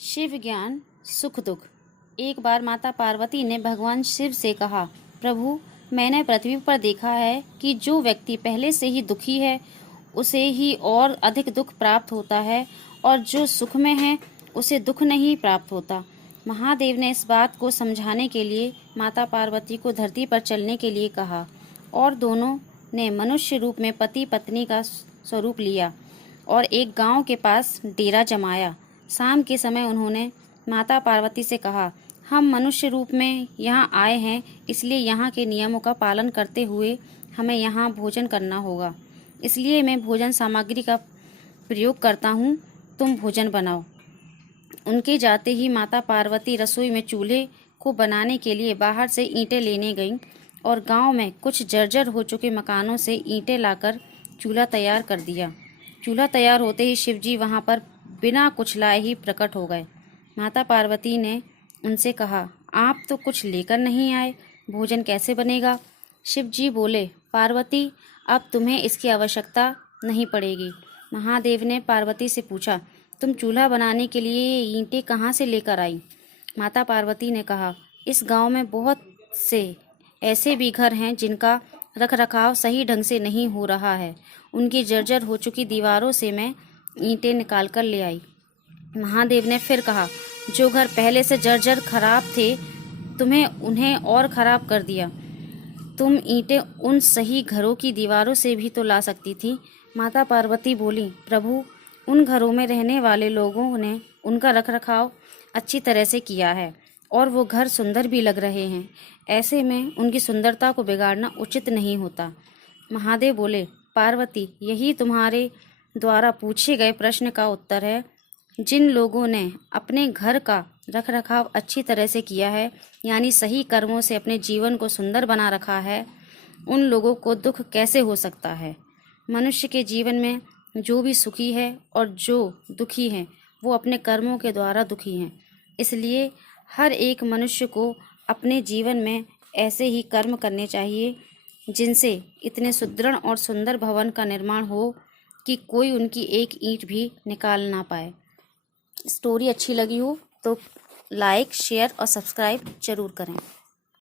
शिव ज्ञान सुख दुख। एक बार माता पार्वती ने भगवान शिव से कहा, प्रभु, मैंने पृथ्वी पर देखा है कि जो व्यक्ति पहले से ही दुखी है उसे ही और अधिक दुख प्राप्त होता है, और जो सुख में है उसे दुख नहीं प्राप्त होता। महादेव ने इस बात को समझाने के लिए माता पार्वती को धरती पर चलने के लिए कहा, और दोनों ने मनुष्य रूप में पति पत्नी का स्वरूप लिया और एक गांव के पास डेरा जमाया। शाम के समय उन्होंने माता पार्वती से कहा, हम मनुष्य रूप में यहाँ आए हैं, इसलिए यहाँ के नियमों का पालन करते हुए हमें यहाँ भोजन करना होगा। इसलिए मैं भोजन सामग्री का प्रयोग करता हूँ, तुम भोजन बनाओ। उनके जाते ही माता पार्वती रसोई में चूल्हे को बनाने के लिए बाहर से ईंटें लेने गईं और गांव में कुछ जर्जर हो चुके मकानों से ईंटें लाकर चूल्हा तैयार कर दिया। चूल्हा तैयार होते ही शिवजी वहां पर बिना कुछ लाए ही प्रकट हो गए। माता पार्वती ने उनसे कहा, आप तो कुछ लेकर नहीं आए, भोजन कैसे बनेगा? शिवजी बोले, पार्वती, अब तुम्हें इसकी आवश्यकता नहीं पड़ेगी। महादेव ने पार्वती से पूछा, तुम चूल्हा बनाने के लिए ये ईंटें कहाँ से लेकर आई? माता पार्वती ने कहा, इस गांव में बहुत से ऐसे भी घर हैं जिनका रखरखाव सही ढंग से नहीं हो रहा है। उनकी जर्जर हो चुकी दीवारों से मैं ईंटें निकाल कर ले आई। महादेव ने फिर कहा, जो घर पहले से जर्जर खराब थे, तुम्हें उन्हें और खराब कर दिया। तुम ईंटें उन सही घरों की दीवारों से भी तो ला सकती थी। माता पार्वती बोली, प्रभु, उन घरों में रहने वाले लोगों ने उनका रखरखाव अच्छी तरह से किया है और वो घर सुंदर भी लग रहे हैं। ऐसे में उनकी सुंदरता को बिगाड़ना उचित नहीं होता। महादेव बोले, पार्वती, यही तुम्हारे द्वारा पूछे गए प्रश्न का उत्तर है। जिन लोगों ने अपने घर का रखरखाव अच्छी तरह से किया है, यानी सही कर्मों से अपने जीवन को सुंदर बना रखा है, उन लोगों को दुख कैसे हो सकता है? मनुष्य के जीवन में जो भी सुखी है और जो दुखी है, वो अपने कर्मों के द्वारा दुखी हैं। इसलिए हर एक मनुष्य को अपने जीवन में ऐसे ही कर्म करने चाहिए जिनसे इतने सुदृढ़ और सुंदर भवन का निर्माण हो कि कोई उनकी एक ईंट भी निकाल ना पाए। स्टोरी अच्छी लगी हो तो लाइक, शेयर और सब्सक्राइब जरूर करें।